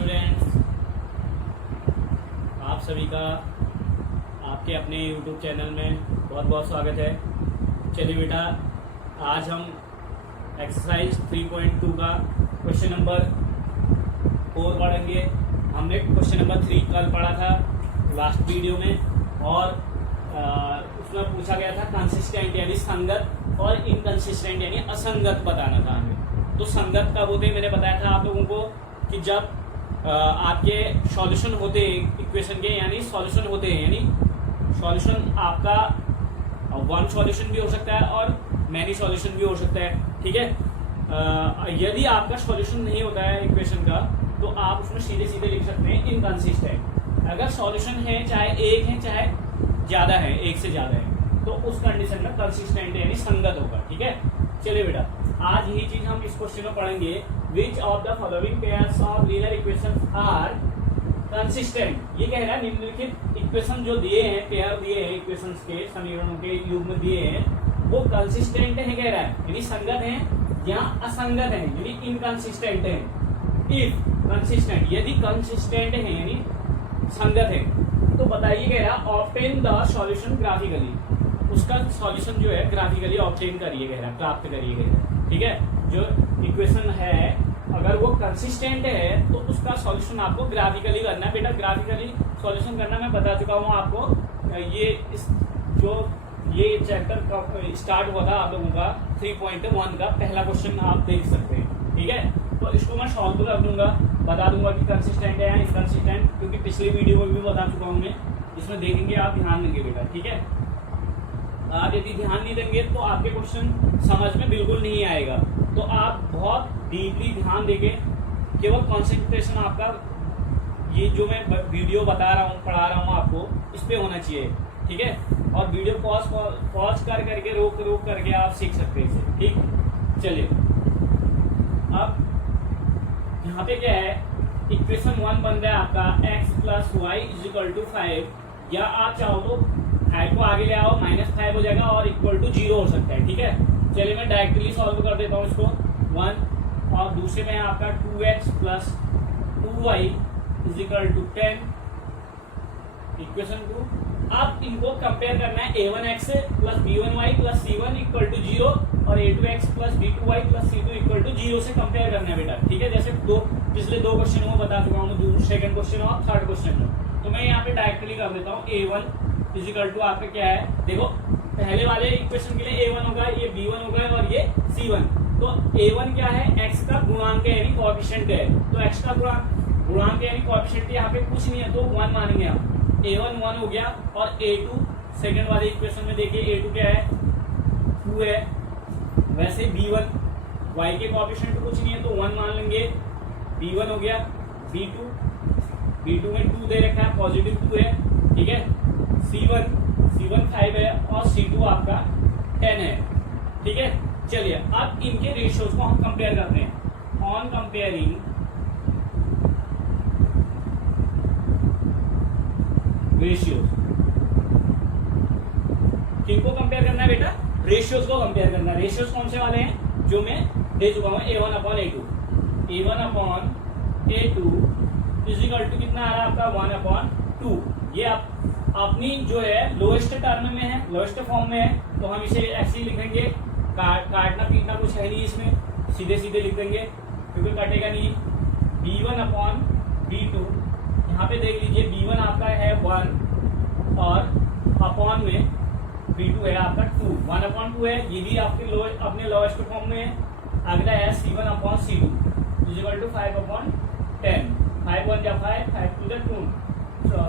Students, आप सभी का आपके अपने YouTube चैनल में बहुत बहुत स्वागत है। चलिए बेटा, आज हम एक्सरसाइज 3.2 का क्वेश्चन नंबर 4 पढ़ेंगे। हमने क्वेश्चन नंबर 3 कल पढ़ा था लास्ट वीडियो में, और उसमें पूछा गया था कंसिस्टेंट यानी संगत और इनकंसिस्टेंट यानी असंगत बताना था हमें। तो संगत कब होते मैंने बताया था आप लोगों को कि जब आपके सॉल्यूशन होते इक्वेशन के, यानी सॉल्यूशन होते हैं, यानी सॉल्यूशन आपका वन सॉल्यूशन भी हो सकता है और मैनी सॉल्यूशन भी हो सकता है। ठीक है, यदि आपका सॉल्यूशन नहीं होता है इक्वेशन का तो आप उसमें सीधे सीधे लिख सकते हैं इनकंसिस्टेंट। अगर सॉल्यूशन है चाहे एक है चाहे ज्यादा है, एक से ज्यादा है, तो उस कंडीशन में कंसिस्टेंट यानी संगत होगा। ठीक है, चलिए बेटा, आज यही चीज हम इस क्वेश्चन में पढ़ेंगे। Which of the following pairs of linear equations are consistent. ये कह रहा है निम्नलिखित इक्वेशन जो दिए हैं, पेयर दिए हैं इक्वेशंस के, समीकरणों के युग्म दिए हैं, वो कंसिस्टेंट है कह रहा है, यानी संगत है या असंगत है, यानी इनकंसिस्टेंट है। इफ कंसिस्टेंट, यदि कंसिस्टेंट है यानी संगत है, तो बताइए कह रहा ऑब्टेन द सॉल्यूशन ग्राफिकली। उसका सॉल्यूशन जो है ग्राफिकली ऑब्टेन करिए कह रहा, प्राप्त करिए कह रहा। ठीक है, जो इक्वेशन है अगर वो कंसिस्टेंट है तो उसका सॉल्यूशन आपको ग्राफिकली करना है। बेटा ग्राफिकली सॉल्यूशन करना मैं बता चुका हूँ आपको। ये चैप्टर स्टार्ट हुआ था आप लोगों का 3.1 का पहला क्वेश्चन आप देख सकते हैं। ठीक है, तो इसको मैं सॉल्व कर दूंगा, बता दूंगा कि कंसिस्टेंट है या इनकंसिस्टेंट, क्योंकि पिछली वीडियो में भी बता चुका हूँ मैं। इसमें देखेंगे आप, ध्यान देंगे बेटा। ठीक है, आप यदि ध्यान नहीं देंगे तो आपके क्वेश्चन समझ में बिल्कुल नहीं आएगा। तो आप बहुत डीपली ध्यान देंगे, केवल कंसंट्रेशन आपका ये जो मैं वीडियो बता रहा हूँ, पढ़ा रहा हूँ आपको, इस पे होना चाहिए। ठीक है, और वीडियो पॉज कर करके रोक करके आप सीख सकते हैं इसे। ठीक, चलिए अब यहाँ पे क्या है, इक्वेशन 1 बन रहा है आपका x + y = 5, या आप चाहो तो 5 को आगे ले आओ, -5 हो जाएगा और =0 हो सकता है। ठीक है, चलिए मैं डायरेक्टली सॉल्व कर देता हूँ इसको। 1 और दूसरे में आपका 2x + 2y = 10, इक्वेशन 2। अब इनको कंपेयर करना है a1x + b1y + c1 = 0 और a2x + b2y + c2 = 0 से कंपेयर करना है बेटा। ठीक है, जैसे पिछले दो क्वेश्चन में बता चुका हूँ, सेकंड क्वेश्चन और थर्ड क्वेश्चन में। तो मैं यहाँ पे डायरेक्टली कर देता हूँ। a1 = आपका क्या है, देखो पहले वाले इक्वेशन के लिए a1 होगा, ये b1 होगा और ये c1। तो a1 क्या है, x का गुणांक है यानी कोएफिशिएंट है। तो x का गुणांक यानी कोएफिशिएंट यहाँ पे कुछ नहीं है, तो 1 मानेंगे हम। a1 1 हो गया, और a2 सेकंड वाले इक्वेशन में देखिए a2 क्या है, 2 है। वैसे b1 y के कोएफिशिएंट तो कुछ नहीं है, तो 1 मान लेंगे। b1 हो गया, b2 में 2 दे रखा है, पॉजिटिव 2 है। ठीक है, c1 5 है और c2 आपका 10 है। ठीक है, चलिए अब इनके रेशियोज को हम कंपेयर करते हैं। ऑन कंपेयरिंग रेशियोज, किनको कंपेयर करना है बेटा, रेशियोज को कंपेयर करना है। रेशियोज कौन से वाले हैं जो मैं दे चुका हूं, a1/a2 = कितना आ रहा है आपका 1/2। ये अपनी जो है लोएस्ट टर्म में है, लोएस्ट फॉर्म में है, तो हम इसे ऐसे ही लिखेंगे। काटना पीटना कुछ है नहीं इसमें, सीधे सीधे लिख देंगे क्योंकि कटेगा नहीं। b1/b2, यहाँ पे देख लीजिए b1 आपका है 1 और अपॉन में b2 है आपका 2, 1/2 है। ये भी आपके अपने लोएस्ट फॉर्म में है। अगला है c1/c2 = 5/10, 5 1 = 5, 5 2 = 2,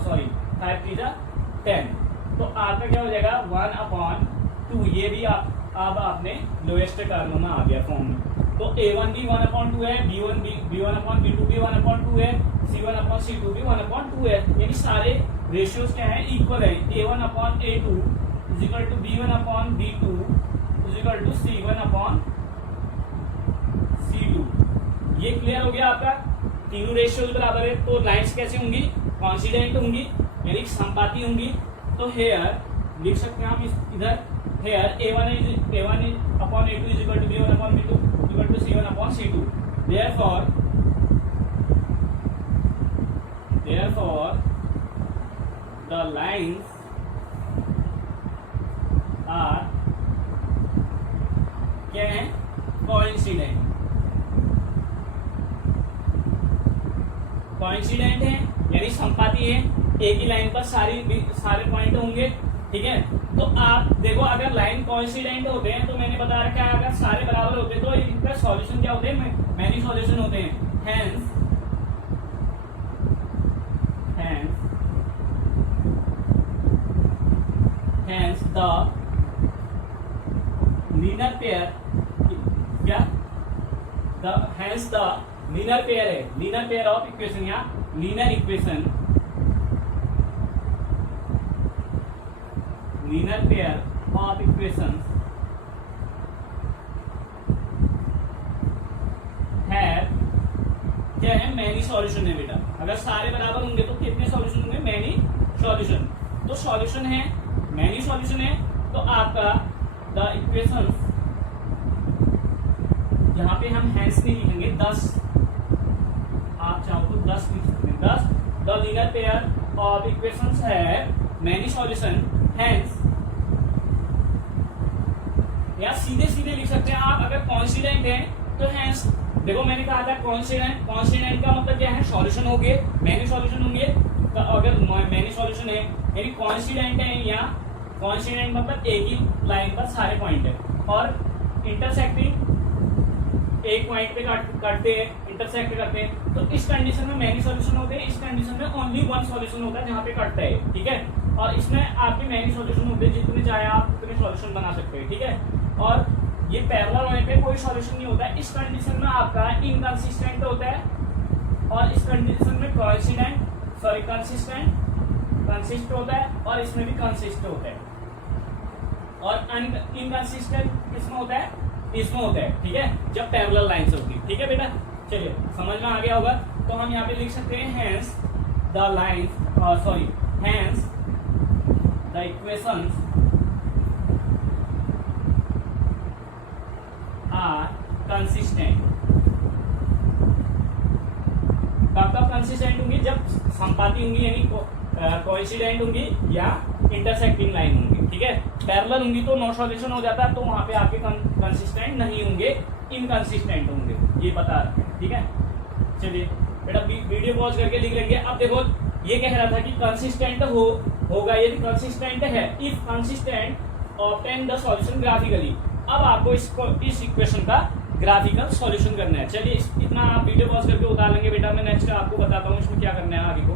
सॉरी 5 3 = 10। तो आपका क्या हो जाएगा 1/2। ये भी अब आपने लोएस्ट टर्म में आ गया फॉर्म में। तो a1 भी 1/2 है, b1/b2 भी 1/2 है, c1/c2 भी 1/2 है। यानी सारे रेशियोज क्या है, इक्वल है। a1/a2 = b1/b2 = c1/c2। ये क्लियर हो गया आपका, तीनों रेशियोज बराबर है। तो लाइंस कैसे होंगी, कॉन्सिडेंट होंगी यानी संपाती होंगी। तो हेयर लिख सकते हैं हम इधर, hair a1/a2 = b1/b2 = c1/c2। Therefore therefore the lines are क्या है, कोइंसिडेंट। कोइंसिडेंट है यानी संपाती है, एक ही लाइन पर सारे पॉइंट होंगे, ठीक है। तो आप देखो अगर लाइन कोइंसिडेंट होते हैं तो मैंने बता रखा है अगर सारे बराबर होते हैं तो इनका सॉल्यूशन क्या होते हैं, मैनी सॉल्यूशन होते हैं। हेंस द लीनियर पेयर क्या, हेंस द लीनियर पेयर है, लीनियर पेयर ऑफ इक्वेशन या linear equation, linear pair of equations have क्या है, मैनी सॉल्यूशन है बेटा। अगर सारे बराबर होंगे तो कितने सॉल्यूशन होंगे, मैनी सॉल्यूशन। तो सॉल्यूशन है, मैनी सॉल्यूशन है, तो आपका द इक्वेशंस, जहां पे हम हैंस नहीं लिखेंगे 10, आप चाहो तो 10 लिख सकते हैं, 10 the linear pair of equations have many solution hence, या सीधे सीधे लिख सकते हैं आप अगर कॉन्स्टिडेंट है तो हैंस। देखो मैंने कहा था कॉन्स्टिडेंट, कॉन्स्टिडेंट का मतलब क्या है, सॉल्यूशन होंगे, मैनी सॉल्यूशन होंगे। तो अगर मैनी सॉल्यूशन है यानी कॉन्स्टिडेंट है, या कॉन्स्टिडेंट मतलब एक ही लाइन पर सारे पॉइंट है और इंटरसेक्टिंग एक पॉइंट पे काटते हैं, इंटरसेक्ट करते हैं, तो इस कंडीशन में मैनी सॉल्यूशन होते हैं। इस कंडीशन में ओनली वन सॉल्यूशन होता है जहां पे कटता है, ठीक है। और इसमें आपके मैनी सॉल्यूशन होते हैं, जितने चाहे आप उतने सॉल्यूशन बना सकते हैं, ठीक है। और ये पैरेलल होने पे कोई सॉल्यूशन नहीं होता है। इस कंडीशन में आपका इनकंसिस्टेंट होता है और इस कंडीशन में कोइंसिडेंट सॉरी कंसिस्ट होता है और इसमें भी कंसिस्ट होता है। और इनकंसिस्टेंट किसमें होता है, इसमें होता है, ठीक है, जब पैरेलल लाइंस होती है, ठीक है बेटा। चलिए समझ में आ गया होगा। तो हम यहाँ पे लिख सकते हैं hence the lines hence the equations are consistent. कब कंसिस्टेंट होंगी, जब संपाती होंगी यानी कोइंसिडेंट होंगी या इंटरसेक्टिंग लाइन होंगी, ठीक है। पैरेलल होंगी तो नो सॉल्यूशन हो जाता है, तो वहां पे आपके कंसिस्टेंट नहीं होंगे, इनकंसिस्टेंट होंगे, ये बता रहे हैं, ठीक है। चलिए बेटा वीडियो पॉज करके लिख लेंगे। अब देखो ये कह रहा था कि कंसिस्टेंट होगा, यदि कंसिस्टेंट है, if consistent obtain the solution graphically. अब आपको इस इक्वेशन का ग्राफिकल सॉल्यूशन करना है। चलिए इतना आप वीडियो पॉज करके उतार लेंगे बेटा, मैं नेक्स्ट आपको बताता हूँ इसमें क्या करना है आगे को।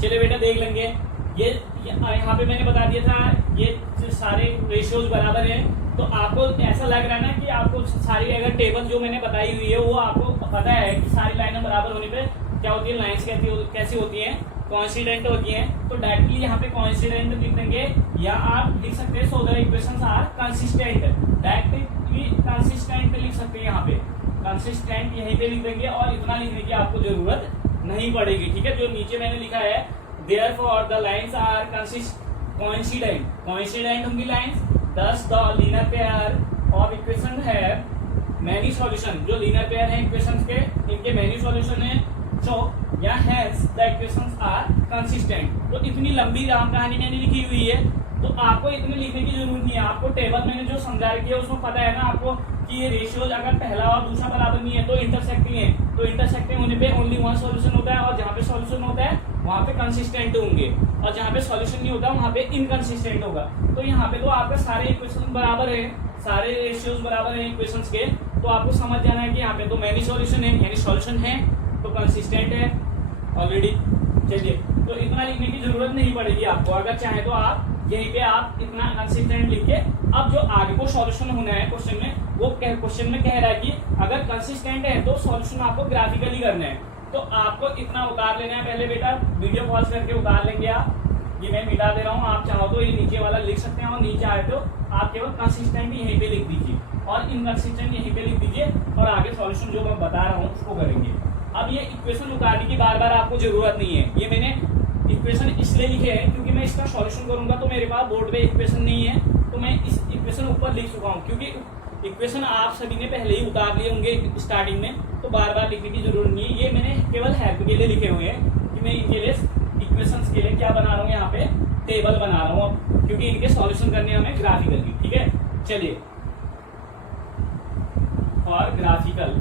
चलिए बेटा देख लेंगे। ये यहाँ पे मैंने बता दिया था ये सारे रेशियोज बराबर हैं, तो आपको ऐसा लग रहा है ना कि आपको सारी अगर टेबल जो मैंने बताई हुई है वो आपको पता है कि सारी लाइनें बराबर होने पे क्या होती है, लाइन्स कैसी होती हैं, कोइंसिडेंट होती हैं। तो डायरेक्टली यहाँ पे कोइंसिडेंट लिख देंगे, या आप लिख सकते हैं so the equations are consistent, directly consistent लिख सकते हैं। यहाँ पे कंसिस्टेंट यहीं पे लिख देंगे और इतना लिखने की आपको जरूरत नहीं पड़ेगी, ठीक है। जो नीचे मैंने लिखा है therefore the lines are coincident होंगी lines, thus the linear pair of equation have many solution। जो linear pair है इक्वेशंस के, इनके many solution है, so या hence the equations are consistent। तो इतनी लंबी राम कहानी मैंने लिखी हुई है, तो आपको इतने लिखने की जरूरत नहीं है। आपको टेबल मैंने जो समझा रखी है उसमें पता है ना आपको कि ये रेशियोज अगर पहला और दूसरा बराबर नहीं है तो इंटरसेक्टिंग है, तो इंटरसेक्टिंग होने पे ओनली वन सॉल्यूशन होता है, और जहाँ पे सॉल्यूशन होता है वहाँ पे कंसिस्टेंट होंगे, और जहाँ पे सॉल्यूशन नहीं होता वहाँ पे इनकंसिस्टेंट होगा। तो यहाँ पे तो आपके सारे इक्वेशन बराबर है, सारे रेशियोज बराबर है इक्वेशंस के, तो आपको समझ जाना है कि यहाँ पे तो मैनी सॉल्यूशन है यानी सॉल्यूशन है तो कंसिस्टेंट है ऑलरेडी। चलिए तो इतना लिखने की जरूरत नहीं पड़ेगी आपको, अगर चाहे तो आप यहीं पे आप इतना कंसिस्टेंट लिख के, अब जो आगे को सॉल्यूशन होना है क्वेश्चन में, वो क्वेश्चन में कह रहा है कि अगर कंसिस्टेंट है तो सॉल्यूशन आपको ग्राफिकली करना है। तो आपको इतना उतार लेना है पहले बेटा, वीडियो पॉज करके उतार लेंगे आप। ये मैं मिटा दे रहा हूँ, आप चाहो तो ये नीचे वाला लिख सकते हैं, और नीचे आए तो आप केवल कंसिस्टेंट यहीं पे लिख दीजिए और इनकंसिस्टेंट यहीं पे लिख दीजिए, और आगे सॉल्यूशन जो मैं बता रहा हूँ उसको करेंगे। अब ये इक्वेशन उतारने की बार बार आपको जरूरत नहीं है, ये मैंने इक्वेशन इसलिए लिखे है क्योंकि मैं इसका सॉल्यूशन करूंगा तो मेरे पास बोर्ड पे इक्वेशन नहीं है, तो मैं इस इक्वेशन ऊपर लिख चुका हूँ, क्योंकि इक्वेशन आप सभी ने पहले ही उतार लिए होंगे स्टार्टिंग में, तो बार बार लिखने की जरूरत नहीं है। ये मैंने केवल हेल्प के लिए लिखे हुए हैं कि मैं इनके लिए इक्वेशंस के लिए क्या बना रहा हूँ, यहाँ पे टेबल बना रहा हूँ, क्योंकि इनके सॉल्यूशन करने हमें ग्राफिकली। ठीक है, चलिए for graphical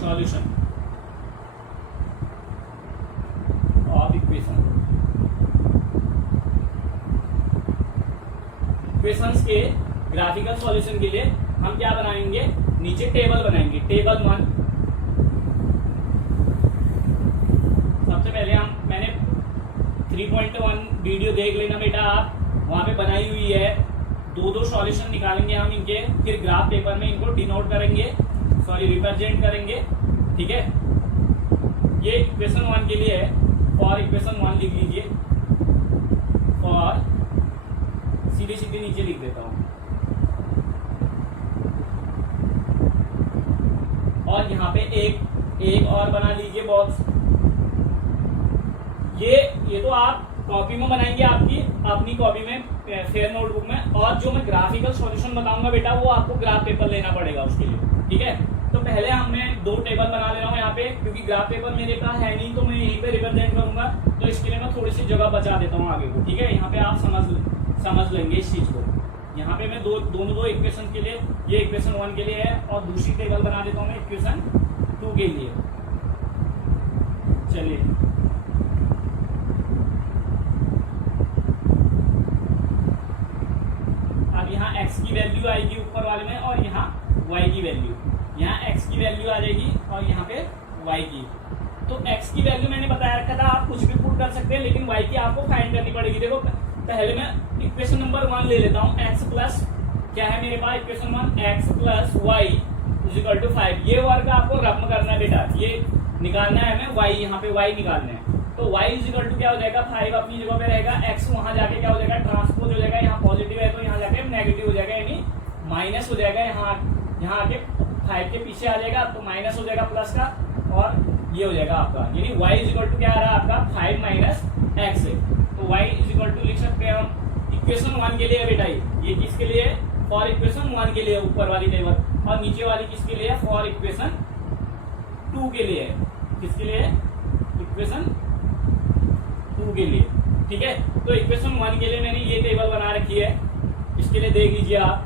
solution of equations के ग्राफिकल सॉल्यूशन के लिए हम क्या बनाएंगे, नीचे टेबल बनाएंगे। टेबल 1 सबसे पहले मैंने 3.1 वीडियो देख लेना बेटा, आप वहां पे बनाई हुई है। दो सॉल्यूशन निकालेंगे हम इनके, फिर ग्राफ पेपर में इनको डिनोट करेंगे, रिप्रेजेंट करेंगे। ठीक है, ये इक्वेशन 1 के लिए है। फॉर इक्वेशन 1 लिख लीजिए, फॉर सीधे सीधे नीचे लिख देता हूं, और यहाँ पे एक और बना लीजिए बॉक्स। ये तो आप कॉपी में बनाएंगे, आपकी अपनी कॉपी में, फेयर नोटबुक में। और जो मैं ग्राफिकल सॉल्यूशन बताऊंगा बेटा, वो आपको ग्राफ पेपर लेना पड़ेगा उसके लिए। ठीक है, तो पहले मैं 2 टेबल बना ले रहा हूँ यहाँ पे, क्योंकि ग्राफ पेपर मेरे पास है नहीं, तो मैं यहीं पे रिप्रेजेंट करूंगा। तो इसके लिए मैं थोड़ी सी जगह बचा देता हूँ आगे को। ठीक है, यहाँ पे आप समझ लेंगे इस चीज को। यहाँ पे मैं दोनों इक्वेशन के लिए, ये इक्वेशन 1 के लिए है, और दूसरी टेबल बना देता हूँ मैं इक्वेशन 2 के लिए। चलिए, अब यहाँ x की वैल्यू आएगी ऊपर वाले में, और यहाँ y की वैल्यू। यहाँ x की वैल्यू आ जाएगी और यहाँ पे y की। तो x की वैल्यू मैंने बताया रखा था, आप कुछ भी पुट कर सकते हैं, लेकिन y की आपको फाइंड करनी पड़ेगी। देखो, पहले मैं इक्वेशन नंबर 1 ले लेता हूँ। x प्लस क्या है मेरे पास, equation 1 x plus y equal to 5। ये वर्ग आपको रकम करना है बेटा, ये निकालना है हमें y, यहाँ पे y निकालना है। तो y इक्वल टू क्या हो जाएगा, 5 अपनी जगह पे रहेगा, x वहां जाके क्या हो जाएगा, ट्रांसपोज हो जाएगा। यहाँ पॉजिटिव है तो यहाँ जाके नेगेटिव हो जाएगा, यानी माइनस हो जाएगा। यहाँ आके 5 के पीछे आ जाएगा, तो माइनस हो जाएगा प्लस का, और ये हो जाएगा आपका, यानी y इक्वल टू क्या आ रहा है आपका, 5 माइनस x है। तो y इक्वल टू लिख सकते हैं हम इक्वेशन 1 के लिए बेटा। ये किसके लिए है, फॉर इक्वेशन 1 के लिए ऊपर वाली टेबल, और नीचे वाली किसके लिए है, फॉर इक्वेशन 2 के लिए है। किसके लिए है, इक्वेशन 2 के लिए। ठीक है, तो इक्वेशन 1 के लिए मैंने ये टेबल बना रखी है, इसके लिए देख लीजिए आप।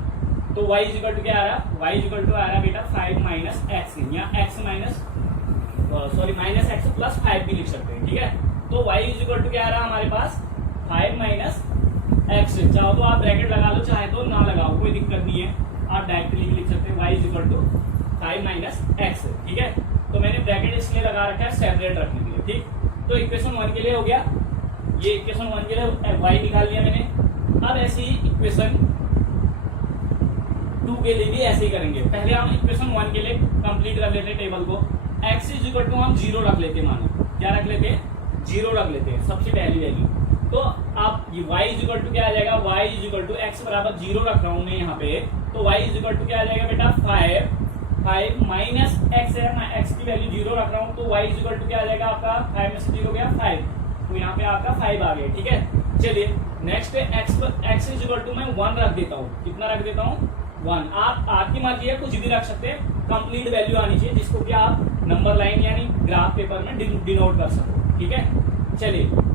तो y इक्वल टू क्या आ रहा है, y इक्वल टू आ रहा है बेटा 5 माइनस एक्स, या x minus minus x plus 5 भी लिख सकते हैं। ठीक है, तो y इक्वल टू क्या आ रहा है हमारे पास, 5 माइनस एक्स। चाहो तो आप ब्रैकेट लगा लो, चाहे तो ना लगाओ, कोई दिक्कत नहीं है, आप डायरेक्टली लिख सकते हैं y equal to 5 minus x. ठीक है, तो मैंने ब्रैकेट इसलिए लगा रखा है सेपरेट रखने के लिए। ठीक, तो इक्वेशन 1 के लिए हो गया, ये इक्वेशन 1 के लिए y निकाल लिया मैंने। अब ऐसे ही इक्वेशन 2 के लिए भी ऐसे ही करेंगे। पहले हम इक्वेशन 1 के लिए कंप्लीट कर लेते हैं टेबल को। x इक्वल टू हम 0 रख लेते हैं, मानो क्या रख लेते हैं, 0 रख लेते हैं सबसे पहली वैल्यू। तो आप ये y इक्वल टू क्या आ जाएगा, y इक्वल टू x बराबर 0 रख रहा हूं मैं यहाँ पे। तो y इक्वल टू क्या आ जाएगा बेटा, 5 माइनस x है, मैं x की वैल्यू 0 रख रहा हूँ। तो y इक्वल टू क्या आ जाएगा आपका, 5 में से 0 गया 5, तो यहाँ पे आपका 5 आ गया। ठीक है, चलिए नेक्स्ट x इक्वल टू मैं 1 रख देता हूँ। कितना रख देता हूँ, 1। आप आपकी मर्जी है, कुछ भी रख सकते हैं, कंप्लीट वैल्यू आनी चाहिए, जिसको कि आप नंबर लाइन यानी ग्राफ पेपर में डिनोट कर सको। ठीक है, चलिए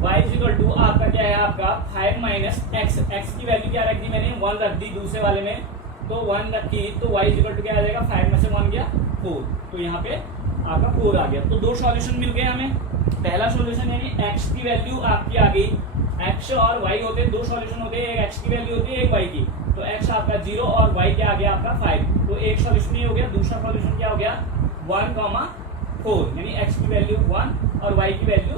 y इक्वल टू आपका क्या है, आपका 5 माइनस एक्स। एक्स की वैल्यू क्या रख दी मैंने, 1 रख दी दूसरे वाले में, तो 1 रखी, तो y इक्वल टू क्या आ जाएगा, 5 में से 1 गया 4, तो यहाँ पे आपका 4 आ गया। तो 2 सॉल्यूशन मिल गए हमें। पहला सॉल्यूशन यानी x की वैल्यू आपकी आ गई, x और y होते हैं 2 सॉल्यूशन होते हैं, एक x की वैल्यू होती है, एक y की। तो x आपका 0 और y क्या आ गया आपका 5, तो एक सॉल्यूशन ही हो गया। दूसरा सॉल्यूशन क्या हो गया, 1,4, यानी x की वैल्यू 1 और y की वैल्यू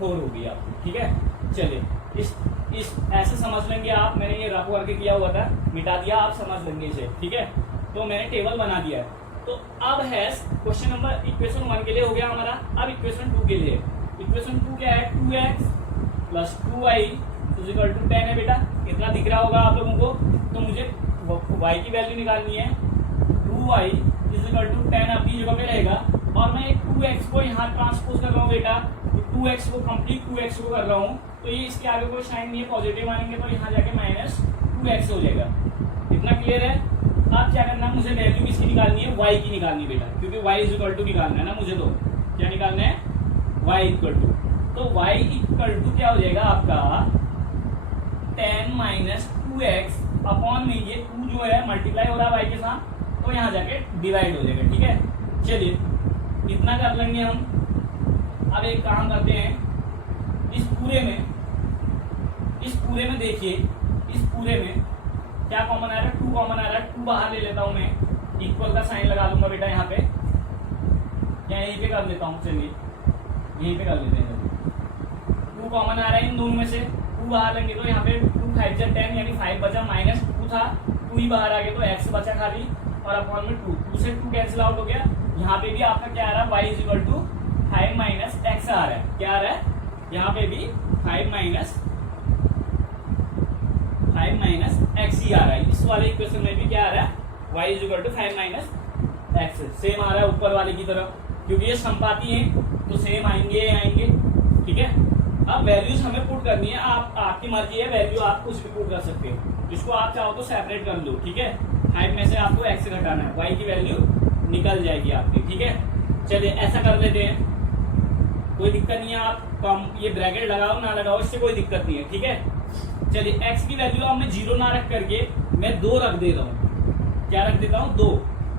4 होगी आपकी। ठीक है, चलिए इस ऐसे समझ लेंगे आप। मैंने ये रफ करके किया हुआ था, मिटा दिया, आप समझ लेंगे इसे। ठीक है, तो मैंने टेबल बना दिया है। तो अब है क्वेश्चन नंबर, इक्वेशन 1 के लिए हो गया हमारा। अब इक्वेशन 2 के लिए, इक्वेशन 2 क्या है, 2x plus 2y equal to 10 है बेटा। कितना दिख रहा होगा आप लोगों को, तो मुझे y की वैल्यू निकालनी है। 2y इक्वल टू 10 अपनी जगह पे रहेगा, और मैं 2x को यहाँ ट्रांसपोज कर रहा हूँ बेटा। 2x को कंप्लीट 2x को कर रहा हूँ, तो ये इसके आगे कोई साइन नहीं है, पॉजिटिव मानेंगे तो यहाँ जाके माइनस 2x हो जाएगा। इतना क्लियर है। अब क्या करना है, मुझे वैल्यू किसकी निकालनी है, y की निकालनी है बेटा, क्योंकि y इज इक्वल टू निकालना है ना मुझे। तो क्या निकालना है, y इक्वल टू, तो y इक्वल टू क्या हो जाएगा आपका 10 माइनस 2x अपॉन में ये 2 जो है मल्टीप्लाई हो रहा है y के साथ, तो यहाँ जाके डिवाइड हो जाएगा। ठीक है, चलिए इतना कर लेंगे हम। अब एक काम करते हैं, इस पूरे में देखिए, इस पूरे में क्या कॉमन आ रहा है, 2 कॉमन आ रहा है। 2 बाहर ले लेता हूं मैं, इक्वल का साइन लगा लूंगा बेटा यहाँ पे, या यहीं पे कर लेता हूँ, चलिए यहीं पे कर लेते हैं। 2 कॉमन आ रहा है इन दोनों में से, 2 बाहर लेंगे तो यहाँ पे 2 5 10 यानी 5 बचा, माइनस 2 था, 2 ही बाहर आ गया तो x बचा खाली, और अपॉन में 2 से 2 कैंसिल आउट हो गया। यहाँ पे भी आपका क्या आ रहा है, y is equal to 5 minus x आ रहा है। क्या आ रहा है, यहाँ पे भी 5 माइनस x ही आ रहा है। इस वाले इक्वेशन में भी क्या आ रहा है, y is equal to 5 minus x same आ रहा है ऊपर वाले की तरफ, क्योंकि ये संपाती है तो सेम आएंगे। ठीक है, अब वैल्यूज हमें पुट करनी है, आपकी मर्जी है, वैल्यू आप कुछ भी पुट कर सकते हो, इसको आप चाहो तो सेपरेट कर लो। ठीक है, 5 में से आपको x से घटाना है, y की वैल्यू निकल जाएगी आपकी। ठीक है, चलिए ऐसा कर लेते हैं, कोई दिक्कत नहीं है। आप कम ये ब्रैकेट लगाओ ना लगाओ, इससे कोई दिक्कत नहीं है। ठीक है, चलिए x की वैल्यू अब मैं 0 ना रख करके मैं 2 रख देता हूँ। क्या रख देता हूँ, 2।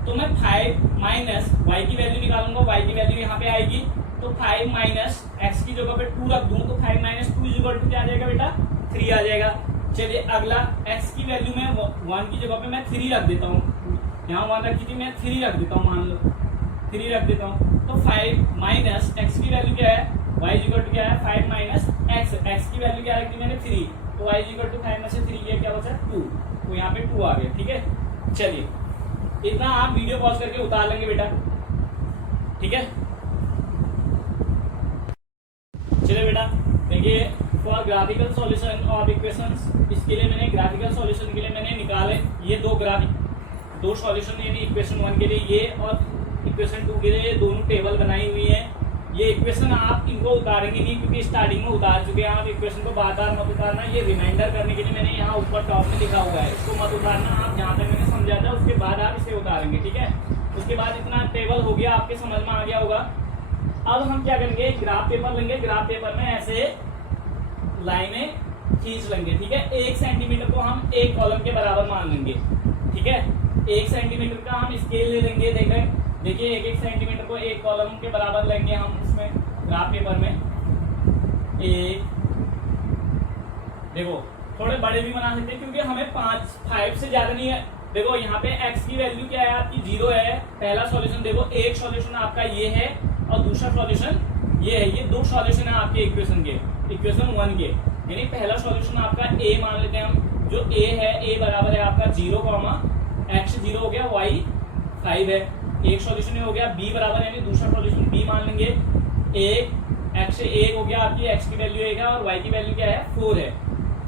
तो मैं 5 माइनस y की वैल्यू निकालूंगा, y की वैल्यू यहाँ पे आएगी, तो 5 माइनस x की जगह पे 2 रख दूं तो 5 माइनस 2 इज इक्वल टू क्या आ जाएगा बेटा, 3 आ जाएगा। चलिए अगला, x की वैल्यू में 1 की जगह पे मैं 3 रख देता हूँ, यहाँ 1 रखी थी, मैं 3 रख देता हूँ, मान लो 3 रख देता हूँ। तो 5 माइनस x की वैल्यू क्या है, y इज इक्वल टू क्या है, 5 माइनस x की वैल्यू क्या रखी मैंने 3, तो y इज इक्वल टू 5 में से 3 ये क्या बचा 2, तो यहाँ पे 2 आ गया। ठीक है, चलिए इतना आप वीडियो पॉज करके उतार लेंगे बेटा। ठीक है, चलिए बेटा देखिए, for graphical solution of equations, इसके लिए मैंने ग्राफिकल सॉल्यूशन के लिए मैंने निकाले ये दो सॉल्यूशन, यानी इक्वेशन 1 के लिए ये और इक्वेशन 2 के लिए दोनों टेबल बनाई हुई है। ये इक्वेशन आप इनको उतारेंगे नहीं, क्योंकि स्टार्टिंग में उतार चुके हैं आप इक्वेशन को, बार बार मत उतारना। ये रिमाइंडर करने के लिए मैंने यहाँ ऊपर टॉप में लिखा हुआ है, इसको मत उतारना। आप जहाँ तक मैंने समझा था उसके बाद आप इसे उतारेंगे। ठीक है, उसके बाद इतना टेबल हो गया, आपके समझ में आ गया होगा। अब हम क्या करेंगे, ग्राफ पेपर लेंगे, ग्राफ पेपर में ऐसे लाइनें खींच लेंगे। ठीक है, 1 सेंटीमीटर को हम 1 कॉलम के बराबर मान लेंगे। ठीक है, 1 सेंटीमीटर का हम स्केल ले लेंगे। देखिए 1 सेंटीमीटर को 1 कॉलम के बराबर लेंगे हम उसमें ग्राफ पेपर में। एक देखो थोड़े बड़े भी बना सकते हैं, क्योंकि हमें 5 से ज्यादा नहीं है। देखो यहाँ पे x की वैल्यू क्या है आपकी, 0 है। पहला सॉल्यूशन देखो, एक सॉल्यूशन आपका ये है और दूसरा सॉल्यूशन ये है। ये 2 सॉल्यूशन है आपके इक्वेशन के, इक्वेशन 1 के। यानी पहला सॉल्यूशन आपका a मान लेते हैं हम, जो a है, a बराबर है आपका 0, x 0 हो गया, y 5 है। एक सॉल्यूशन हो गया b बराबर, यानी दूसरा सॉल्यूशन b मान लेंगे। 1 x से 1 हो गया, आपकी x की वैल्यू 1 है और y की वैल्यू क्या है, 4 है।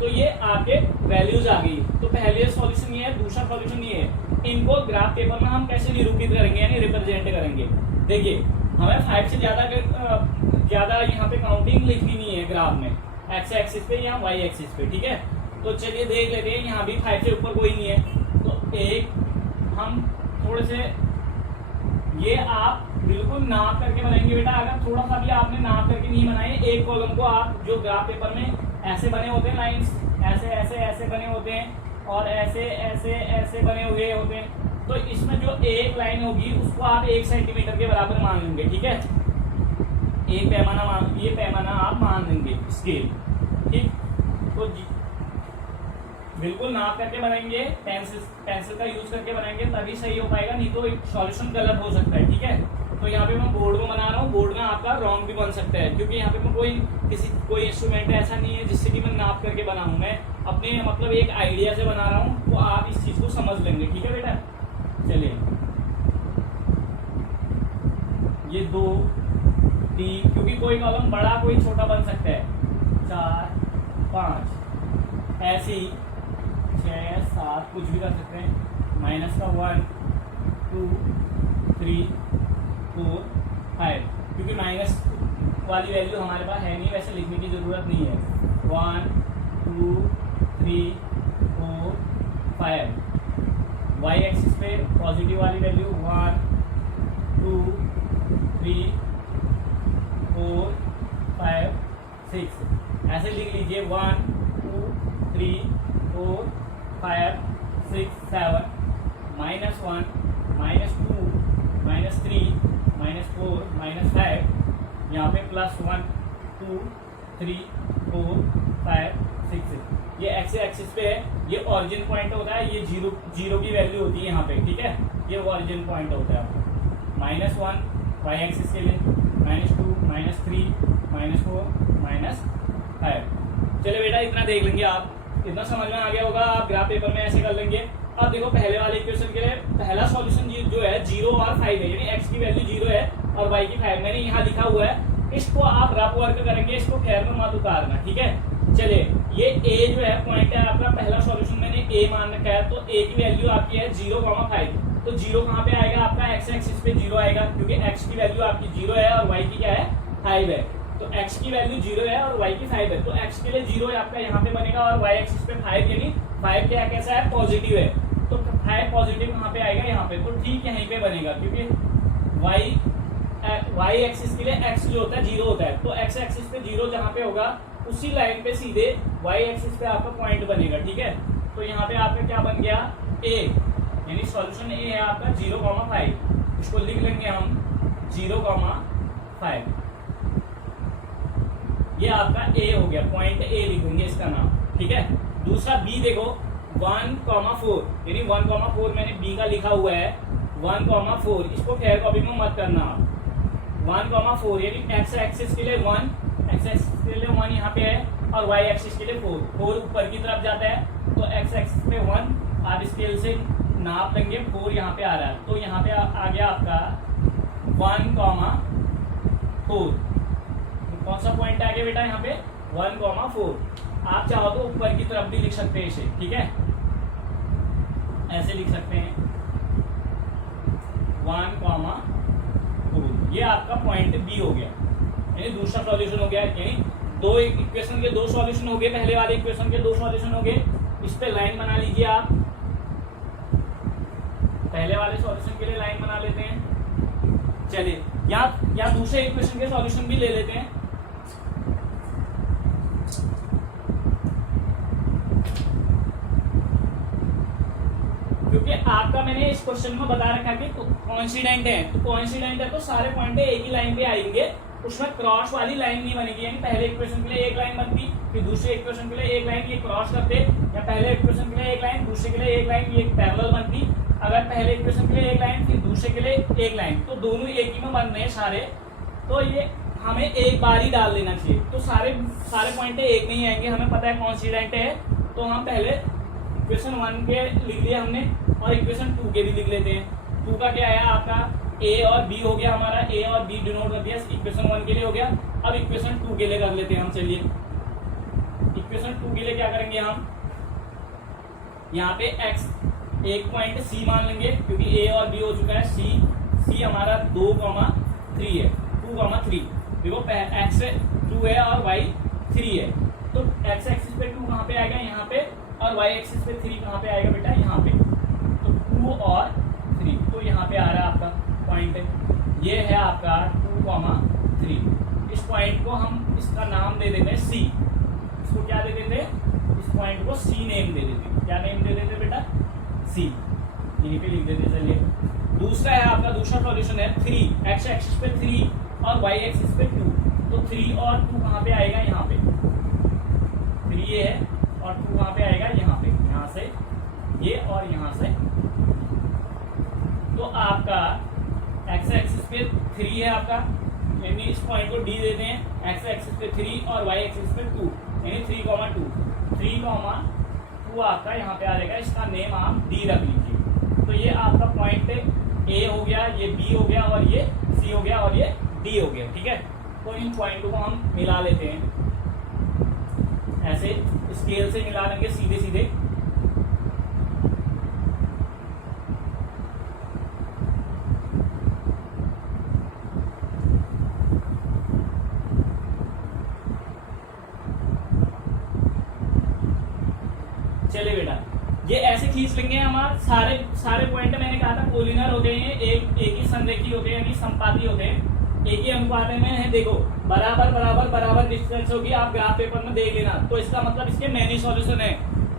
तो ये आपके वैल्यूज आ गई। तो पहले सॉल्यूशन ये है, दूसरा सॉल्यूशन ये है। इनको ग्राफ पेपर में हम कैसे निरूपित करेंगे, यानी रिप्रेजेंट करेंगे। देखिए हमें 5 से ज्यादा यहाँ पे काउंटिंग लिखनी नहीं है ग्राफ में, x एक्सिस पे या y एक्सिस पे। ठीक है, तो चलिए देख लेते हैं, यहाँ भी 5 से ऊपर कोई नहीं है। तो एक हम थोड़े से ये आप बिल्कुल नाप करके बनाएंगे बेटा। अगर थोड़ा सा भी आपने नाप करके नहीं बनाए, एक कॉलम को आप जो ग्राफ पेपर में ऐसे बने होते हैं लाइंस, ऐसे ऐसे ऐसे बने होते हैं और ऐसे ऐसे ऐसे बने हुए होते हैं, तो इसमें जो एक लाइन होगी उसको आप 1 सेंटीमीटर के बराबर मान लेंगे। ठीक है, एक पैमाना ये पैमाना आप मान लेंगे स्केल। ठीक, तो बिल्कुल नाप करके बनाएंगे, पेंसिल का यूज करके बनाएंगे, तभी सही हो पाएगा, नहीं तो सॉल्यूशन गलत हो सकता है। ठीक है, तो यहाँ पे मैं बोर्ड में बना रहा हूँ, बोर्ड में आपका रॉन्ग भी बन सकता है, क्योंकि यहाँ पे मैं कोई इंस्ट्रूमेंट ऐसा नहीं है जिससे कि मैं नाप करके बनाऊँ। मैं अपने मतलब एक आइडिया से बना रहा हूँ, तो आप इस चीज को समझ लेंगे। ठीक है बेटा, चलिए ये 2 3, क्योंकि कोई कॉलम बड़ा कोई छोटा बन सकता है, 4 5 ऐसे ही 6 7 कुछ भी कर सकते हैं। माइनस का 1 2 3 4 5, क्योंकि माइनस वाली वैल्यू हमारे पास है नहीं, वैसे लिखने की ज़रूरत नहीं है। 1 2 3 4 5। वाई एक्सिस पे पॉजिटिव वाली वैल्यू 1 2 3 4 5 6। ऐसे लिख लीजिए 1 2 3 4 5 6 7 -1 -2 -3 -4 -5, यहाँ पे +1 2 3 4 5 6। ये एक्स एक्सिस पे है, ये ऑरिजिन पॉइंट होता है, ये जीरो की वैल्यू होती है यहाँ पे, ठीक है। ये ऑरिजिन पॉइंट होता है आपका। -1 वाई एक्सिस के लिए, -2 -3 -4 -5। चलिए बेटा इतना देख लेंगे आप, इतना समझ में आ गया होगा। आप ग्राफ पेपर में ऐसे कर लेंगे। अब देखो पहले वाले इक्वेशन के लिए पहला सॉल्यूशन जो है 0 और 5 है, यानी x की वैल्यू 0 है और y की 5। मैंने यहाँ लिखा हुआ है, इसको आप रफ वर्क करेंगे, इसको खैर में मत उतारना, ठीक है। चलिए ये a जो है पॉइंट है आपका, पहला सॉल्यूशन मैंने a मान रखा है, तो a की वैल्यू आपकी है 0,5। तो 0 कहाँ पे आएगा आपका, x एक्सिस पे 0 आएगा, क्योंकि x की वैल्यू आपकी 0 है और y की क्या है 5 है। तो x की वैल्यू 0 है और y की 5 है, तो x के लिए 0 आपका यहाँ पे बनेगा और y एक्सिस पे 5, यानी 5 क्या कैसा है, पॉजिटिव है। तो 5 पॉजिटिव कहाँ पे आएगा, यहाँ पे। तो ठीक यहीं पे बनेगा, क्योंकि y एक्सिस के लिए x जो होता है 0 होता है, तो x एक्सिस पे 0 जहाँ पे होगा उसी लाइन पे सीधे y एक्सिस पे आपका पॉइंट बनेगा, ठीक है। तो यहाँ पे आपका क्या बन गया, a, यानी सॉल्यूशन a है आपका 0,5। इसको लिख लेंगे हम 0,5। ये आपका a हो गया, पॉइंट a लिखेंगे इसका नाम, ठीक है। दूसरा b देखो 1,4, यानी 1,4 मैंने b का लिखा हुआ है 1,4। इसको फेयर कॉपी में मत करना आप। 1,4 यानी x एक्सिस के लिए 1, x एक्सिस के लिए 1 यहाँ पे है और y एक्सिस के लिए 4 ऊपर की तरफ जाता है, तो x एक्सिस पे 1 आप स्केल से नाप लेंगे, 4 यहाँ पे आ रहा है, तो यहाँ पे आ गया आपका 1,4। कौन सा पॉइंट आ गया बेटा यहाँ पे 1,4। आप चाहो तो ऊपर की तरफ भी लिख सकते हैं इसे, ठीक है, ऐसे लिख सकते हैं 1,4। ये आपका पॉइंट बी हो गया, यानी दूसरा सॉल्यूशन हो गया। यानी दो इक्वेशन के दो सॉल्यूशन हो गए, पहले वाले इक्वेशन के दो सॉल्यूशन हो गए। इस पे लाइन बना लीजिए आप, पहले वाले सॉल्यूशन के लिए लाइन बना लेते हैं। चलिए या दूसरे इक्वेशन के सॉल्यूशन भी ले लेते हैं। क्योंकि आपका मैंने इस क्वेश्चन में बता रखा कि कोइंसिडेंट है, तो कोइंसिडेंट है तो सारे पॉइंट एक ही लाइन पे आएंगे, उसमें क्रॉस वाली लाइन नहीं बनेगी। यानी पहले इक्वेशन के लिए एक लाइन बनती, फिर दूसरे इक्वेशन के लिए एक लाइन, ये क्रॉस करते, या पहले इक्वेशन के लिए एक लाइन, दूसरे के लिए एक लाइन, ये पैरेलल बनती। अगर पहले इक्वेशन के लिए एक लाइन, फिर दूसरे के लिए एक लाइन, तो दोनों एक ही में बन रहे हैं सारे, तो ये हमें एक बार ही डाल लेना चाहिए। तो सारे पॉइंट एक नहीं आएंगे, हमें पता है कोइंसिडेंट है, तो हम पहले इक्वेशन 1 के लिख लिया हमने और इक्वेशन 2 के भी लिख लेते हैं। 2 का क्या आया आपका a और b हो गया, हमारा a और b डिनोट कर दिया, इक्वेशन 1 के लिए हो गया। अब इक्वेशन 2 के लिए कर लेते हैं हम। चलिए इक्वेशन 2 के लिए क्या करेंगे हम, यहाँ पे x एक पॉइंट c मान लेंगे, क्योंकि a और b हो चुका है, c हमारा 2,3 है, 2,3। देखो x 2 है और y 3 है, तो x एक्सिस पे 2 कहाँ पे आएगा, यहाँ पे, और y एक्सिस पे 3 कहाँ पे आएगा बेटा, यहाँ पे। तो 2 और 3, तो यहाँ पे आ रहा है आपका पॉइंट, ये है आपका 2,3। इस पॉइंट को हम इसका नाम दे देते हैं c। इसको क्या दे देते हैं, इस पॉइंट को c नेम दे देते। क्या नेम दे देते बेटा, c, यहीं पे लिख देते। चलिए दूसरा है आपका, दूसरा सॉल्यूशन है 3, x एक्सिस पे 3 और y एक्सिस पे 2। तो 3 और 2 कहाँ पे आएगा, यहाँ पे 3 ये है और 2 कहाँ पे आएगा, यहाँ पे, यहाँ से ये और यहाँ से। तो आपका x एक्सिस पे 3 है आपका, यानी इस पॉइंट को d देते हैं, x एक्सिस पे 3 और y एक्सिस पे 2, यानी 3,2 3,2 आपका यहाँ पे आ जाएगा। इसका नेम आप d रख लीजिए। तो ये आपका पॉइंट a हो गया, ये b हो गया और ये c हो गया और ये d हो गया, ठीक है। तो इन पॉइंटों को हम मिला लेते हैं, ऐसे स्केल से मिला लेंगे सीधे सीधे। चलिए बेटा, ये ऐसे खींच लेंगे हमारे सारे सारे पॉइंट। मैंने कहा था कोलिनर होते हैं, एक ही संरेखी होते हैं, यानी संपाती होते हैं, एक ही अनुपात में है। देखो बराबर बराबर बराबर डिस्टेंस होगी, आप ग्राफ पेपर में देख लेना। तो इसका मतलब इसके मैनी सॉल्यूशन है,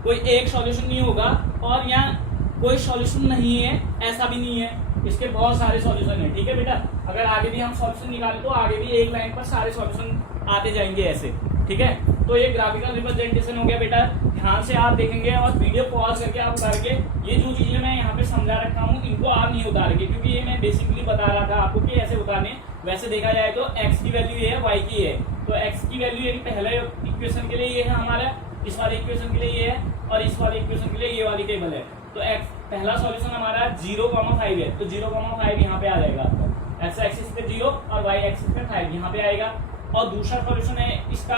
कोई एक सॉल्यूशन नहीं होगा। और यहाँ कोई सॉल्यूशन नहीं है ऐसा भी नहीं है, इसके बहुत सारे सॉल्यूशन है। ठीक है बेटा, अगर आगे भी हम सॉल्यूशन निकालें तो आगे भी एक लाइन पर सारे सॉल्यूशन आते जाएंगे ऐसे। ठीक है, तो ये ग्राफिकल रिप्रेजेंटेशन हो गया बेटा। ध्यान से आप देखेंगे और वीडियो पॉज करके आप उतार के ये जो चीजें मैं यहाँ पे समझा रखा हूँ इनको आप नहीं उतारेंगे, क्योंकि ये मैं बेसिकली बता रहा था आपको कि ऐसे उतारने। वैसे देखा जाए तो x की वैल्यू ये है, y की है। तो x की वैल्यू यानी पहले इक्वेशन के लिए ये है हमारा, इस वाले इक्वेशन के लिए ये है, और इस वाले इक्वेशन के लिए ये वाली टेबल है। तो x पहला सॉल्यूशन हमारा 0,5 है, तो 0,5 यहाँ पे आ जाएगा आपका। x एक्सिस पे 0 और y एक्सिस पे 5 यहाँ पे आएगा। और दूसरा सॉल्यूशन है इसका,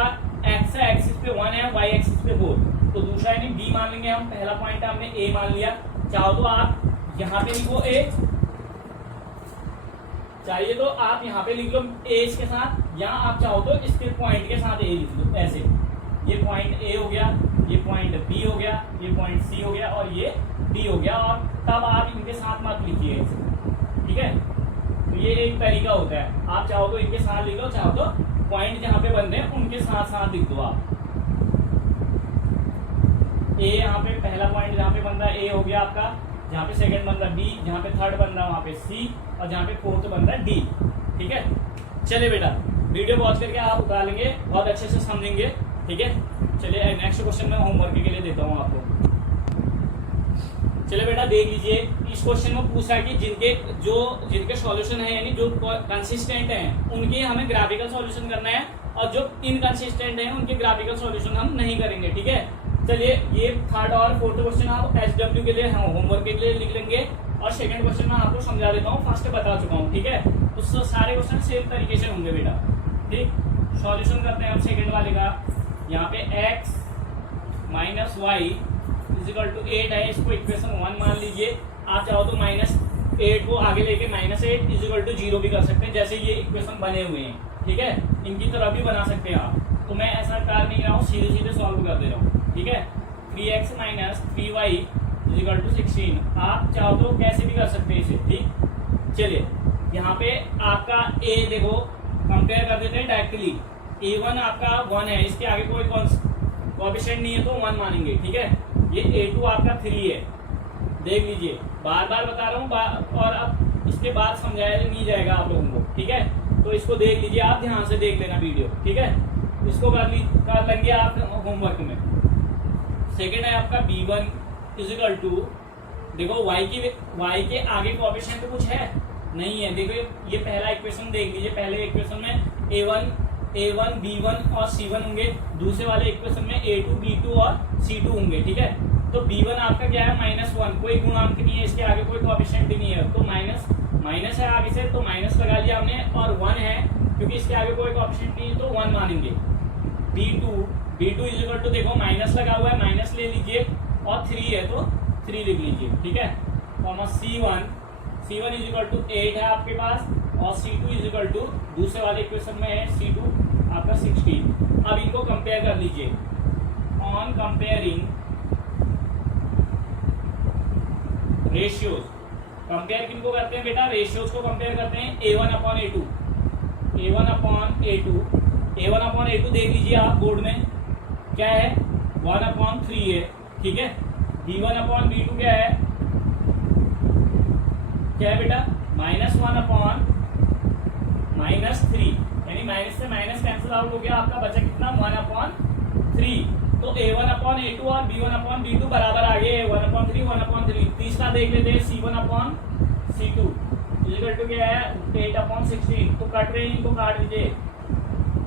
x एक्सिस पे 1 है, y एक्सिस पे 4, तो दूसरा यानी b मान लेंगे हम। पहला पॉइंट हमने a मान लिया। चाहो तो आप यहाँ पे लिखो a, चाहिए तो आप यहाँ पे लिख लो a इसके साथ, या आप चाहो तो इसके पॉइंट के साथ a लिख लो ऐसे। ये पॉइंट a हो गया, ये पॉइंट b हो गया, ये पॉइंट c हो गया और ये d हो गया। और तब आप इनके साथ मत लिखिए, ठीक है। तो ये एक तरीका होता है, आप चाहो तो इनके साथ लिख लो, चाहो तो पॉइंट जहाँ पे बनते हैं उनके साथ साथ लिख दो आप। ए यहाँ पे पहला पॉइंट जहाँ पे बन रहा है ए हो गया आपका, जहाँ पे सेकंड बन रहा है बी, जहाँ पे थर्ड बन रहा है वहाँ पे सी, और जहाँ पे फोर्थ बन रहा है डी। ठीक है, चलिए बेटा वीडियो वॉच करके आप उतार लेंगे, बहुत अच्छे से समझेंगे। ठीक है, चलिए नेक्स्ट क्वेश्चन में होमवर्क के लिए देता हूँ आपको। चलिए बेटा देख लीजिए, इस क्वेश्चन में पूछा है कि जिनके सॉल्यूशन है यानी जो कंसिस्टेंट हैं उनके हमें ग्राफिकल सॉल्यूशन करना है, और जो इनकंसिस्टेंट हैं उनके ग्राफिकल सॉल्यूशन हम नहीं करेंगे। ठीक है, चलिए ये थर्ड और फोर्थ क्वेश्चन आप SW के लिए होमवर्क के लिए लिख लेंगे, और सेकंड क्वेश्चन मैं आपको समझा देता हूँ, फर्स्ट बता चुका हूँ। ठीक है, तो सारे क्वेश्चन सेम तरीके से होंगे बेटा। ठीक, सॉल्यूशन करते हैं हम सेकंड वाले का। यहाँ पे x minus y equal to 8 है, इसको इक्वेशन 1 मान लीजिए। आप चाहो तो -8 को आगे लेके -8 इजिकल टू 0 भी कर सकते हैं, जैसे ये इक्वेशन बने हुए हैं। ठीक है, इनकी तरह भी बना सकते हैं आप, तो मैं ऐसा कर नहीं रहा हूँ, सीधे सीधे सॉल्व कर दे रहा हूँ। ठीक है, 3x minus 3y is equal to 16, आप चाहो तो कैसे भी कर सकते हैं इसे। ठीक, चलिए यहाँ पे आपका a देखो, कंपेयर कर देते हैं डायरेक्टली। a1 आपका 1 है, इसके आगे कोई कोएफिशिएंट नहीं है तो 1 मानेंगे। ठीक है, ये a2 आपका 3 है, देख लीजिए, बार बार बता रहा हूँ, और अब इसके बाद समझाया नहीं जाएगा आप लोगों को। ठीक है, तो इसको देख लीजिए, आप ध्यान से देख लेना वीडियो। ठीक है, इसको कर लेंगे आप होमवर्क में। सेकेंड है आपका b1 इजिकल टू, देखो y के आगे कोएफिशिएंट तो कुछ है नहीं है। देखो ये पहला इक्वेशन देख लीजिए, पहले इक्वेशन में a1 b1 और c1 होंगे, दूसरे वाले इक्वेशन में a2 b2 और c2 होंगे। ठीक है, तो b1 आपका क्या है -1, कोई गुणांक नहीं है, इसके आगे कोई कोएफिशिएंट नहीं है, तो माइनस है आगे से, तो माइनस लगा लिया हमने। और 1 है, क्योंकि इसके आगे कोई कोएफिशिएंट नहीं है तो 1 मानेंगे। b2 इजिकल टू, देखो माइनस लगा हुआ है, माइनस ले लीजिए, और 3 है तो 3 लिख लीजिए। ठीक है, कॉमा c1 इजिकल टू 8 है आपके पास, और c2 इजिकल टू दूसरे वाले इक्वेशन में है c2 आपका 16। अब इनको कंपेयर कर लीजिए। ऑन कंपेयरिंग रेशियोज, कंपेयर किनको करते हैं बेटा, रेशियोज को कंपेयर करते हैं a1 अपॉन a2 देख लीजिए आप बोर्ड में, क्या है 1/3 है। ठीक है, b1 अपॉन b2 क्या है बेटा, -1/-3, यानी माइनस से माइनस कैंसिल आउट हो गया, आपका बचा कितना 1/3। तो a1 अपॉन a2 और b1 अपॉन b2 बराबर आ गए 1/3। तीसरा देख लेते हैं c1 upon c2 is equal to क्या है 8/16, तो कट रहे हैं, इनको काट दीजिए,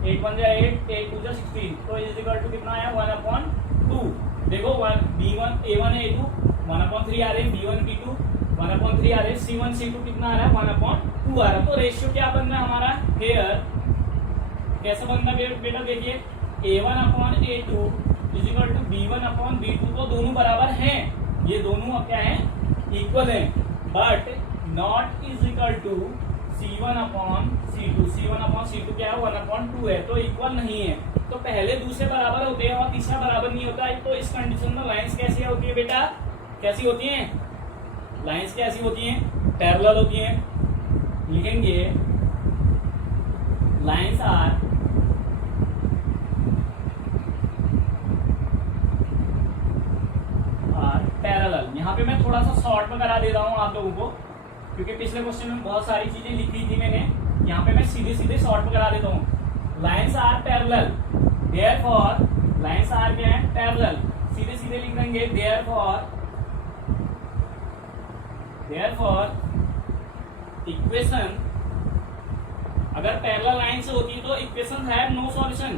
8 1 जा 8, 8 2 जा 16, तो इजिकल टू कितना आया 1/2। देखो a1 a2 1/3 आ रहे हैं, b1 b2 1/3 आ रहे हैं, c1 c2 कितना आ रहा है 1/2 आ रहा है। तो रेशियो क्या बन रहा है हमारा हेयर, कैसा बन रहा है बेटा, देखिए a1 upon a2 is equal to b1 upon b2, तो दोनों बराबर हैं, ये दोनों क्या है इक्वल है, but not equal to c1 upon c2 क्या है 1/2 है, तो इक्वल नहीं है। तो पहले दूसरे बराबर होते हैं और तीसरा बराबर नहीं होता है, तो इस कंडीशन में लाइंस कैसे होती है बेटा, कैसी होती हैं? लाइंस कैसी होती हैं? पैरेलल होती हैं। लिखेंगे लाइंस आर पैरेलल। यहाँ पे मैं थोड़ा सा शॉर्ट में करा दे रहा हूँ आप लोगों को, क्योंकि पिछले क्वेश्चन में बहुत सारी चीजें लिखी थी मैंने, यहाँ पे मैं सीधे सीधे शॉर्ट में करा देता हूँ। Lines are parallel, therefore lines are क्या है? पैरेलल। सीधे सीधे लिख देंगे देयरफॉर इक्वेशन, अगर पैरेलल लाइन से होती है तो इक्वेशन है नो सॉल्यूशन,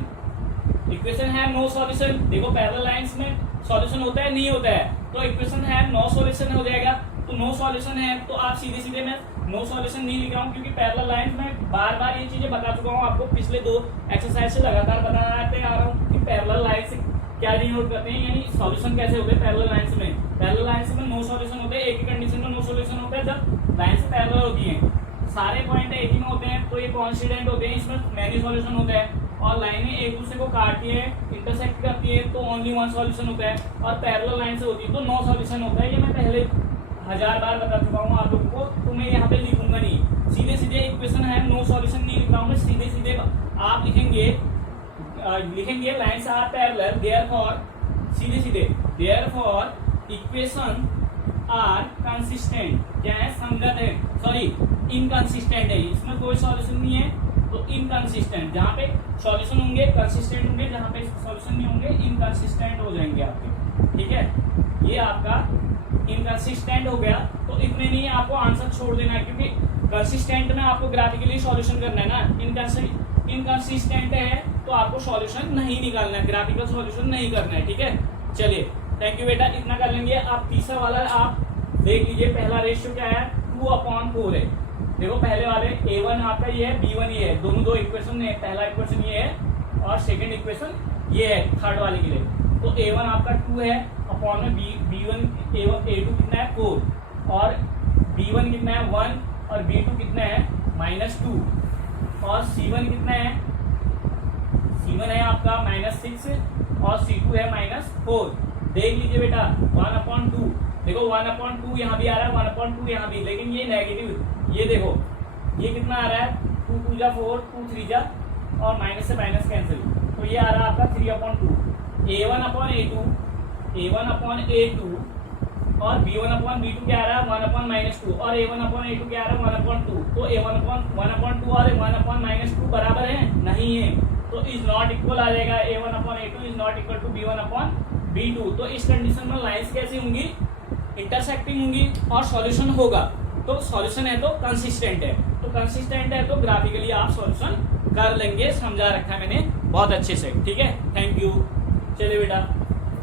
इक्वेशन है नो सॉल्यूशन। देखो पैरेलल लाइंस में सॉल्यूशन होता है, नहीं होता है, तो इक्वेशन है नो सॉल्यूशन हो जाएगा। तो नो सॉल्यूशन है तो आप सीधे सीधे मैं नो सॉल्यूशन नहीं लिख रहा हूँ, क्योंकि पैरेलल लाइन में बार बार ये चीजें बता चुका हूँ आपको, पिछले 2 एक्सरसाइज से लगातार बताते आ रहा हूँ कि पैरेलल लाइन से क्या डिनोट करते हैं, यानी सॉल्यूशन कैसे होते हैं पैरेलल लाइंस में। पैरेलल लाइंस में नो सॉल्यूशन होते हैं, एक ही कंडीशन में नो सॉल्यूशन होता है जब लाइंस पैरेलल होती है। सारे पॉइंट एक ही में होते हैं तो ये कॉन्स्टिडेंट होते हैं, इसमें मैनी सॉल्यूशन होता है। और लाइनें एक दूसरे को काटती है, इंटरसेक्ट करती है तो ओनली वन सॉल्यूशन होता है। और पैरेलल लाइन से होती है तो नो सॉल्यूशन होता है। ये मैं पहले 1000 बार बता चुका हूँ आप लोगों को, तो मैं यहाँ पे लिखूंगा नहीं, सीधे सीधे इक्वेशन है नो सॉल्यूशन नहीं लिख रहा हूँ मैं, सीधे सीधे आप लिखेंगे लाइन्स आर पैरेलल, देयरफॉर सीधे सीधे देयरफॉर इक्वेशन आर कंसिस्टेंट, क्या है? संगत है, सॉरी इनकंसिस्टेंट है, इसमें कोई सॉल्यूशन नहीं है तो इनकंसिस्टेंट। जहाँ पे सॉल्यूशन होंगे कंसिस्टेंट होंगे, जहाँ पे सॉल्यूशन नहीं होंगे इनकंसिस्टेंट हो जाएंगे आपके, ठीक है। ये आपका इनकंसिस्टेंट हो गया, तो इतने नहीं आपको आंसर छोड़ देना है, क्योंकि कंसिस्टेंट में आपको ग्राफिकली सॉल्यूशन करना है ना, इनकंसिस्टेंट है तो आपको सॉल्यूशन नहीं निकालना है, ग्राफिकल सॉल्यूशन नहीं करना है, ठीक है। चलिए थैंक यू बेटा, इतना कर लेंगे। अब तीसरा वाला आप देख लीजिए, पहला रेशियो क्या है? 2/4 है। देखो पहले वाले A1 आपका ये है, B1 ये है, दोनों 2 इक्वेशन है, पहला इक्वेशन ये है और सेकंड इक्वेशन ये है थर्ड वाले के लिए। तो A1 आपका 2 है, अपॉन में B1 A2 कितना है? 4, और B1 कितना है? 1, और B2 कितना है? -2, और C1 कितना है? C1 है आपका -6 और C2 है -4। देख लीजिए बेटा 1/2, देखो 1/2 यहाँ भी आ रहा है, 1/2 यहाँ भी, लेकिन ये नेगेटिव, ये देखो ये कितना आ रहा है? 2 2 जा 4, 2 3 जा, और माइनस से माइनस कैंसिल, तो ये आ रहा है आपका 3/2। A1/A2 और B1/B2 क्या आ रहा है? 1/-2, और A1/A2 क्या आ रहा है? 1/2। तो A1/1/2 और 1/-2 बराबर है? नहीं है, तो इज नॉट इक्वल आ जाएगा। A1/A2 is not equal to B1/B2। तो इस कंडीशन में लाइंस कैसी होंगी? इंटरसेक्टिंग होंगी और सॉल्यूशन होगा। तो सॉल्यूशन है तो कंसिस्टेंट है, तो कंसिस्टेंट है तो ग्राफिकली आप सॉल्यूशन कर लेंगे, समझा रखा है मैंने बहुत अच्छे से, ठीक है। Thank you. चलिए बेटा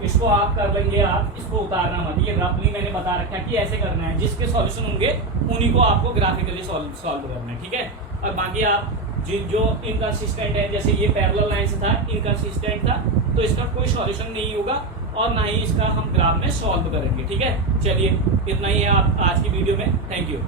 इसको आप कर लेंगे, आप इसको उतारना मत, ये रफली मैंने बता रखा है कि ऐसे करना है, जिसके सॉल्यूशन होंगे उन्हीं को आपको ग्राफिकली सॉल्व करना है, ठीक है। और बाकी आप जो इनकंसिस्टेंट है, जैसे ये पैरेलल लाइन से था, इनकंसिस्टेंट था, तो इसका कोई सॉल्यूशन नहीं होगा और ना ही इसका हम ग्राफ में सॉल्व करेंगे, ठीक है। चलिए इतना ही है आप आज की वीडियो में, थैंक यू।